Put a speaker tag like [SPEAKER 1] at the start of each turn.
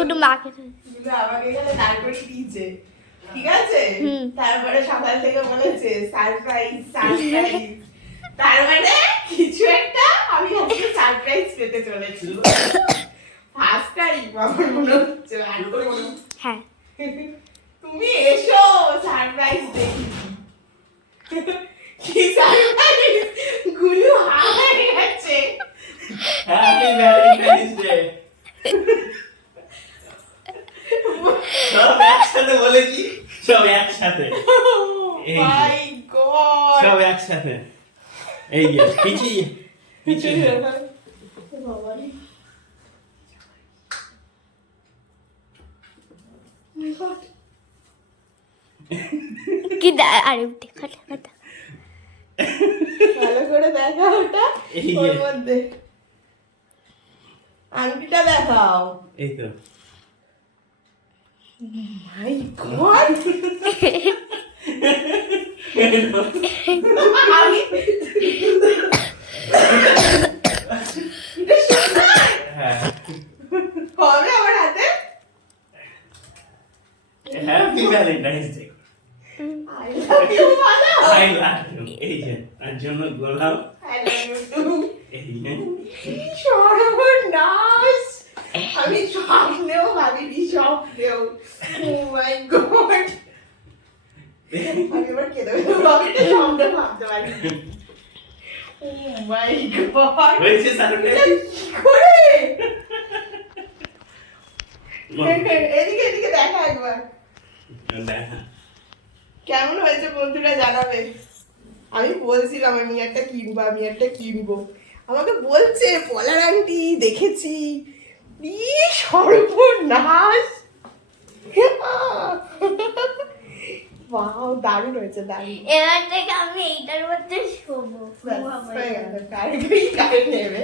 [SPEAKER 1] শুধু মাকে
[SPEAKER 2] আমাকে এখানে দাঁড় দিয়েছে? ঠিক আছে? তারপরে সকাল থেকে বলেছে সারপ্রাইজ সারপ্রাইজ তার মানে কিছু একটা আমি আজকে সারপ্রাইজ পেতে চলেছি। ফার্স্ট টাইম আমার মনে হচ্ছে।
[SPEAKER 1] হ্যাঁ।
[SPEAKER 2] তুমি এসো সারপ্রাইজ দেখি। কি সারপ্রাইজ গুলু হারিয়ে গেছে।
[SPEAKER 3] হ্যাপি ভ্যালেন্টাইন্স ডে সব একসাথে বলেছি সব একসাথে।
[SPEAKER 2] মাই গড
[SPEAKER 3] সব একসাথে। এই যে পিছিয়ে পিছিয়ে
[SPEAKER 1] কি আরে দেখা দেখা দেখা।
[SPEAKER 2] ভালো করে দেখা ওটা ওর মধ্যে। আংটিটা দেখাও।
[SPEAKER 3] এই তো।
[SPEAKER 2] মাই গড আমি
[SPEAKER 3] হ্যাঁ
[SPEAKER 2] হবে আমার হাতে
[SPEAKER 3] happy Valentine's day
[SPEAKER 2] I love you
[SPEAKER 3] I love you এই যে তার জন্য গোলাপ
[SPEAKER 2] আই লাভ ইউ টু
[SPEAKER 3] এই যে
[SPEAKER 2] সর্বনাশ আমি স্বপ্নেও ভাবিনি স্বপ্নেও ও মাই গড আমি এবার কেঁদে ফেলব আমি তো স্বপ্নে ভাবতে পারি ও মাই গড
[SPEAKER 3] হয়েছে সারপ্রাইজ
[SPEAKER 2] কি করে এদিকে এদিকে দেখা একবার। কেমন হয়েছে বন্ধুরা জানাবে? আমি বলছিলাম আমি একটা কিনবো আমি একটা কিনবো। আমাকে বলছে পলার আংটি দেখেছি। সর্বনাশ? বাহ দারুণ হয়েছে দারুণ।
[SPEAKER 1] এবার থেকে আমি এইটার মধ্যে শোবো।
[SPEAKER 2] নেবে?